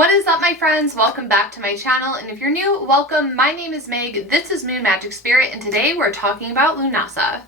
What is up, my friends? Welcome back to my channel, and if you're new, welcome. My name is Meg, this is Moon Magic Spirit, and today we're talking about Lughnasadh.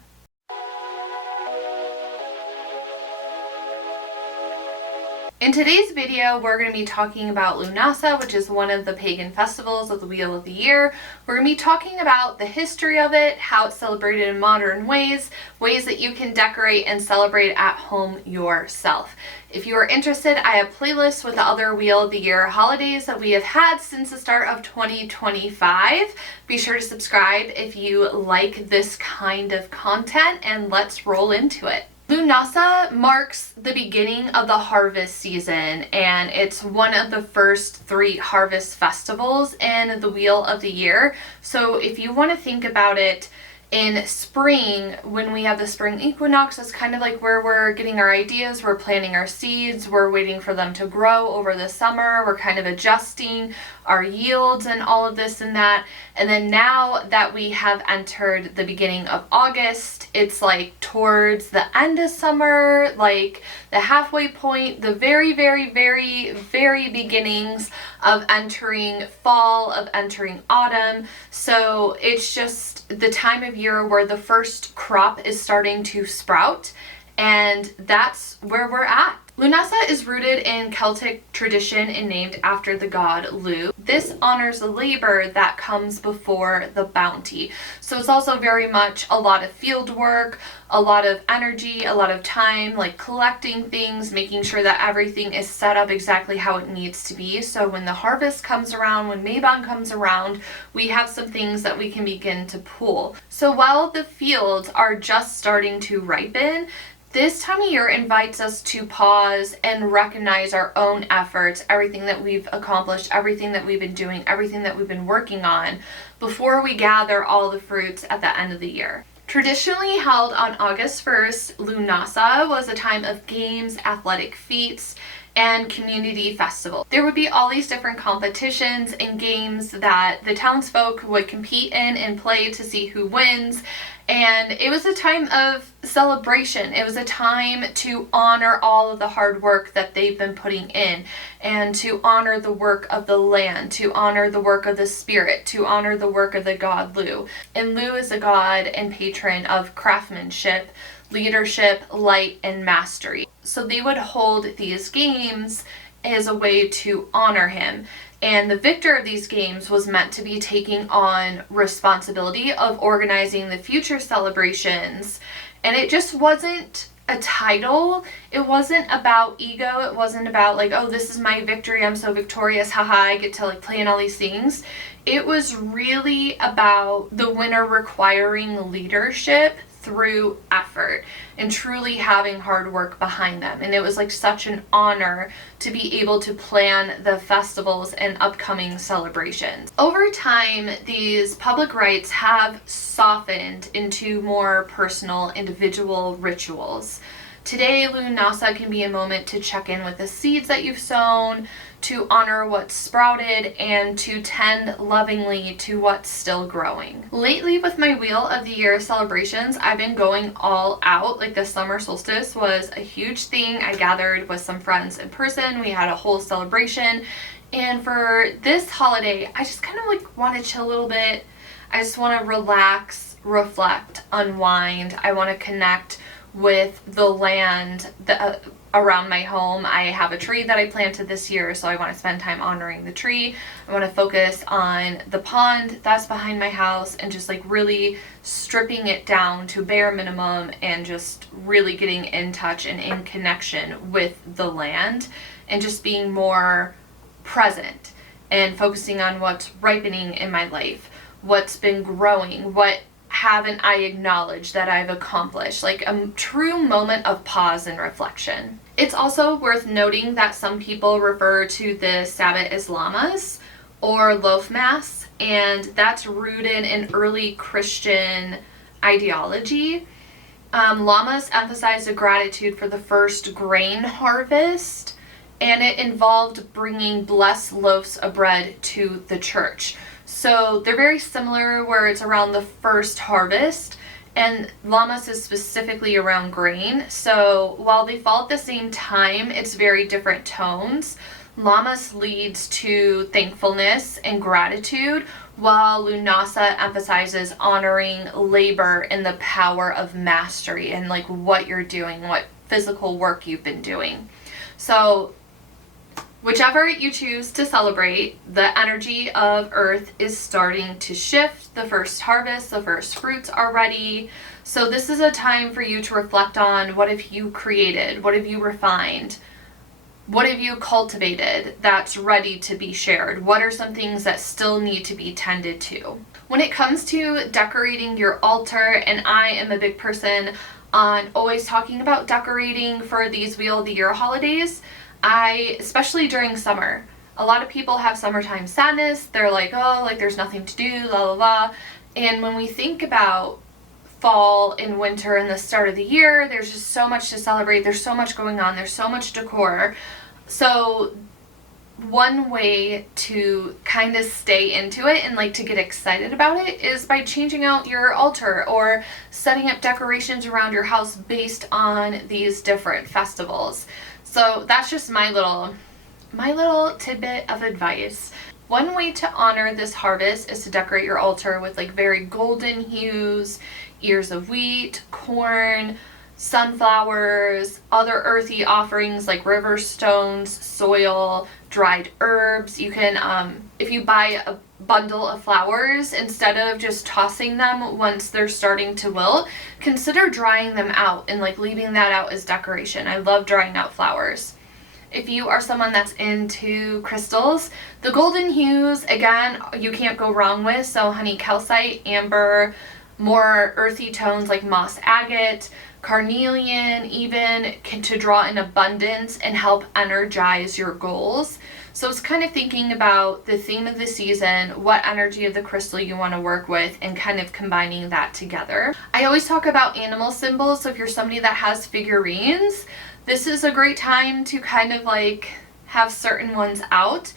In today's video, we're going to be talking about Lughnasadh, which is one of the pagan festivals of the Wheel of the Year. We're going to be talking about the history of it, how it's celebrated in modern ways that you can decorate and celebrate at home yourself. If you are interested, I have playlists with the other Wheel of the Year holidays that we have had since the start of 2025. Be sure to subscribe if you like this kind of content, and let's roll into it. Lughnasadh marks the beginning of the harvest season, and it's one of the first 3 harvest festivals in the Wheel of the Year. So if you want to think about it, in spring, when we have the spring equinox, that's kind of like where we're getting our ideas, we're planting our seeds, we're waiting for them to grow over the summer, we're kind of adjusting our yields and all of this and that. And then now that we have entered the beginning of August, it's like towards the end of summer, like the halfway point, the very beginnings of entering fall, of entering autumn. So it's just the time of year where the first crop is starting to sprout, and that's where we're at. Lughnasadh is rooted in Celtic tradition and named after the god Lugh. This honors the labor that comes before the bounty. So it's also very much a lot of field work, a lot of energy, a lot of time, like collecting things, making sure that everything is set up exactly how it needs to be. So when the harvest comes around, when Mabon comes around, we have some things that we can begin to pull. So while the fields are just starting to ripen, this time of year invites us to pause and recognize our own efforts, everything that we've accomplished, everything that we've been doing, everything that we've been working on, before we gather all the fruits at the end of the year. Traditionally held on August 1st, Lughnasadh was a time of games, athletic feats, and community festival. There would be all these different competitions and games that the townsfolk would compete in and play to see who wins. And it was a time of celebration. It was a time to honor all of the hard work that they've been putting in, and to honor the work of the land, to honor the work of the spirit, to honor the work of the god Lugh. And Lugh is a god and patron of craftsmanship, leadership, light, and mastery. So they would hold these games as a way to honor him. And the victor of these games was meant to be taking on responsibility of organizing the future celebrations. And it just wasn't a title. It wasn't about ego. It wasn't about like, oh, this is my victory, I'm so victorious, haha, I get to like play in all these things. It was really about the winner requiring leadership through effort and truly having hard work behind them. And it was like such an honor to be able to plan the festivals and upcoming celebrations. Over time, these public rites have softened into more personal, individual rituals. Today, Lughnasadh can be a moment to check in with the seeds that you've sown, to honor what's sprouted, and to tend lovingly to what's still growing. Lately, with my Wheel of the Year celebrations, I've been going all out. Like the summer solstice was a huge thing. I gathered with some friends in person. We had a whole celebration. And for this holiday, I just kind of like want to chill a little bit. I just want to relax, reflect, unwind. I want to connect with the land around my home. I have a tree that I planted this year, so I want to spend time honoring the tree. I want to focus on the pond that's behind my house and just like really stripping it down to bare minimum and just really getting in touch and in connection with the land and just being more present and focusing on what's ripening in my life, what's been growing, what haven't I acknowledged that I've accomplished, like a true moment of pause and reflection. It's also worth noting that some people refer to the Sabbath as Lammas or loaf mass, and that's rooted in early Christian ideology. Lammas emphasized a gratitude for the first grain harvest, and it involved bringing blessed loaves of bread to the church. So they're very similar, where it's around the first harvest, and Lammas is specifically around grain. So while they fall at the same time, it's very different tones. Lammas leads to thankfulness and gratitude, while Lughnasadh emphasizes honoring labor and the power of mastery and like what you're doing, what physical work you've been doing. So whichever you choose to celebrate, the energy of Earth is starting to shift. The first harvest, the first fruits are ready. So this is a time for you to reflect on, what have you created? What have you refined? What have you cultivated that's ready to be shared? What are some things that still need to be tended to? When it comes to decorating your altar, and I am a big person on always talking about decorating for these Wheel of the Year holidays, especially during summer, a lot of people have summertime sadness. They're like, oh, like there's nothing to do, la la la. And when we think about fall and winter and the start of the year, there's just so much to celebrate. There's so much going on. There's so much decor. So one way to kind of stay into it and like to get excited about it is by changing out your altar or setting up decorations around your house based on these different festivals. So that's just my little tidbit of advice. One way to honor this harvest is to decorate your altar with like very golden hues, ears of wheat, corn, sunflowers, other earthy offerings like river stones, soil, dried herbs. You can, if you buy a bundle of flowers, instead of just tossing them once they're starting to wilt, consider drying them out and like leaving that out as decoration. I love drying out flowers. If you are someone that's into crystals, the golden hues, again, you can't go wrong with. So honey calcite, amber, more earthy tones like moss agate, carnelian, even to draw in abundance and help energize your goals. So it's kind of thinking about the theme of the season, what energy of the crystal you want to work with, and kind of combining that together. I always talk about animal symbols. So if you're somebody that has figurines, this is a great time to kind of like have certain ones out.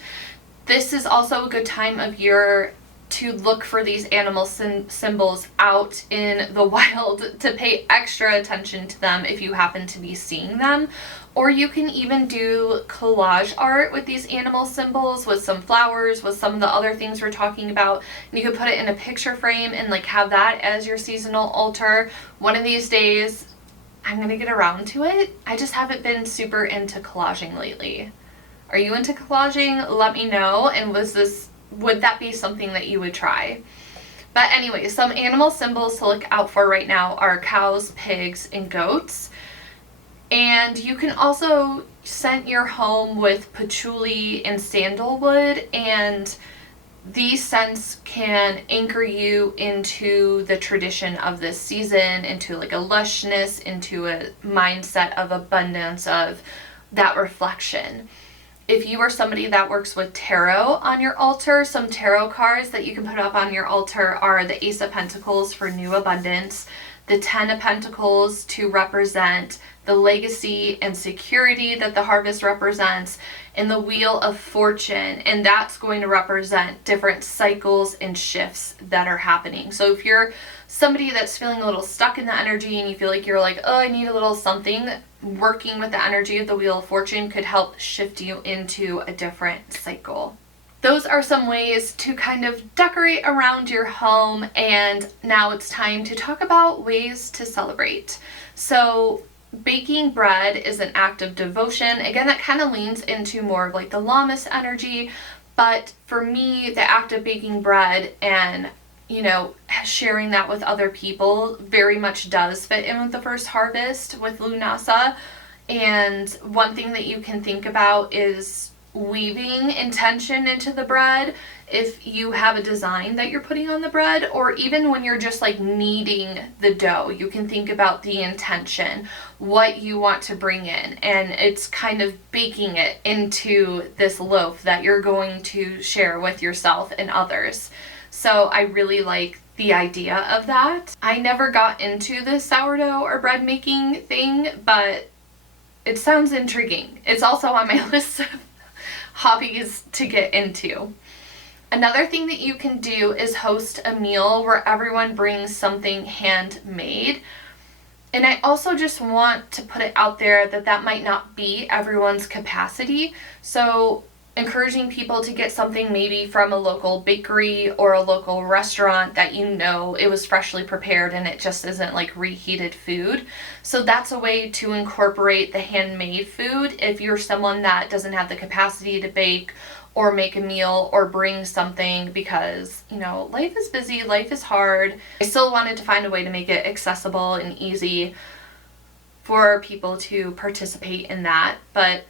This is also a good time of year to look for these animal symbols out in the wild, to pay extra attention to them if you happen to be seeing them. Or you can even do collage art with these animal symbols, with some flowers, with some of the other things we're talking about. And you could put it in a picture frame and like have that as your seasonal altar. One of these days, I'm gonna get around to it. I just haven't been super into collaging lately. Are you into collaging? Let me know. And would that be something that you would try? But anyway, some animal symbols to look out for right now are cows, pigs, and goats. And you can also scent your home with patchouli and sandalwood, and these scents can anchor you into the tradition of this season, into like a lushness, into a mindset of abundance, of that reflection. If you are somebody that works with tarot on your altar, some tarot cards that you can put up on your altar are the Ace of Pentacles for new abundance, the Ten of Pentacles to represent the legacy and security that the harvest represents, and the Wheel of Fortune, and that's going to represent different cycles and shifts that are happening. So if you're somebody that's feeling a little stuck in the energy and you feel like you're like, oh, I need a little something, working with the energy of the Wheel of Fortune could help shift you into a different cycle. Those are some ways to kind of decorate around your home, and now it's time to talk about ways to celebrate. So baking bread is an act of devotion. Again, that kind of leans into more of like the Lammas energy, but for me, the act of baking bread and, you know, sharing that with other people very much does fit in with the first harvest with Lughnasadh. And one thing that you can think about is weaving intention into the bread. If you have a design that you're putting on the bread, or even when you're just like kneading the dough, you can think about the intention, what you want to bring in, and it's kind of baking it into this loaf that you're going to share with yourself and others. So I really like the idea of that. I never got into the sourdough or bread making thing, but it sounds intriguing. It's also on my list of hobbies to get into. Another thing that you can do is host a meal where everyone brings something handmade. And I also just want to put it out there that that might not be everyone's capacity. So encouraging people to get something maybe from a local bakery or a local restaurant that you know it was freshly prepared and it just isn't like reheated food. So that's a way to incorporate the handmade food if you're someone that doesn't have the capacity to bake or make a meal or bring something, because, you know, life is busy, life is hard. I still wanted to find a way to make it accessible and easy for people to participate in that. But,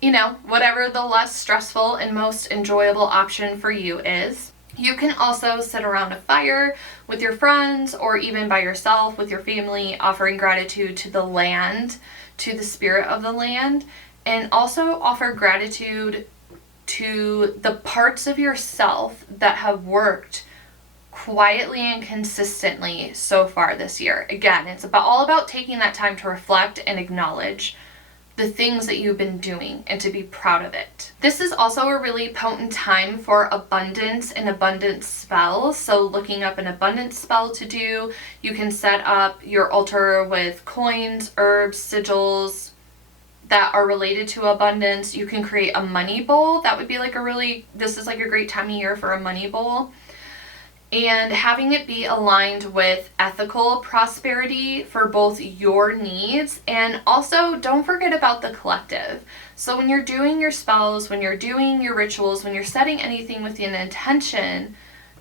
you know, whatever the less stressful and most enjoyable option for you is. You can also sit around a fire with your friends or even by yourself with your family, offering gratitude to the land, to the spirit of the land, and also offer gratitude to the parts of yourself that have worked quietly and consistently so far this year. Again, it's all about taking that time to reflect and acknowledge the things that you've been doing and to be proud of it. This is also a really potent time for abundance and abundance spells. So looking up an abundance spell to do, you can set up your altar with coins, herbs, sigils that are related to abundance. You can create a money bowl. That would be like this is like a great time of year for a money bowl. And having it be aligned with ethical prosperity for both your needs, and also don't forget about the collective. So when you're doing your spells, when you're doing your rituals, when you're setting anything with an intention,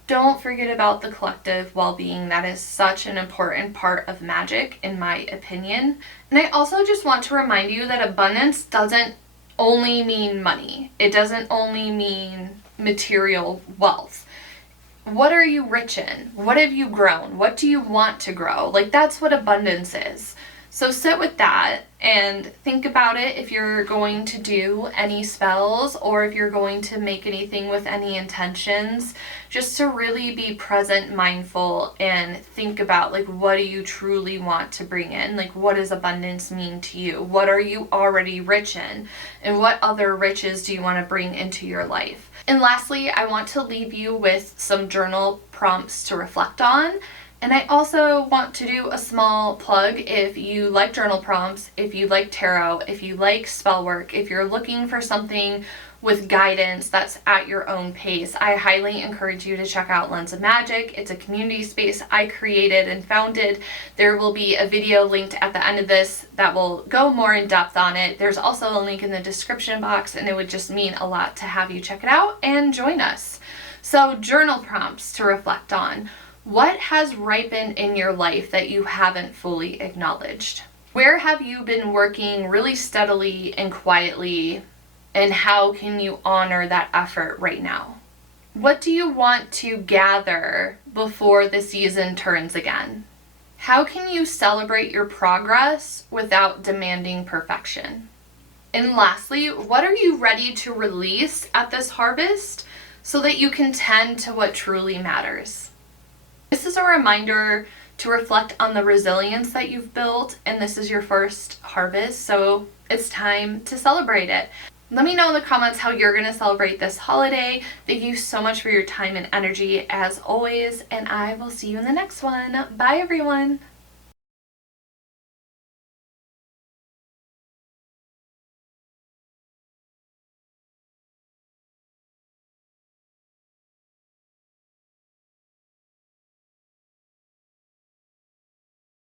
don't forget about the collective well-being. That is such an important part of magic, in my opinion. And I also just want to remind you that abundance doesn't only mean money. It doesn't only mean material wealth. What are you rich in? What have you grown? What do you want to grow? Like, that's what abundance is. So sit with that and think about it if you're going to do any spells or if you're going to make anything with any intentions, just to really be present, mindful, and think about, like, what do you truly want to bring in? Like, what does abundance mean to you? What are you already rich in? And what other riches do you want to bring into your life? And lastly, I want to leave you with some journal prompts to reflect on. And I also want to do a small plug. If you like journal prompts, if you like tarot, if you like spell work, if you're looking for something with guidance that's at your own pace, I highly encourage you to check out Lens of Magic. It's a community space I created and founded. There will be a video linked at the end of this that will go more in depth on it. There's also a link in the description box, and it would just mean a lot to have you check it out and join us. So, journal prompts to reflect on. What has ripened in your life that you haven't fully acknowledged? Where have you been working really steadily and quietly? And how can you honor that effort right now? What do you want to gather before the season turns again? How can you celebrate your progress without demanding perfection? And lastly, what are you ready to release at this harvest so that you can tend to what truly matters? This is a reminder to reflect on the resilience that you've built, and this is your first harvest, so it's time to celebrate it. Let me know in the comments how you're going to celebrate this holiday. Thank you so much for your time and energy as always, and I will see you in the next one. Bye everyone!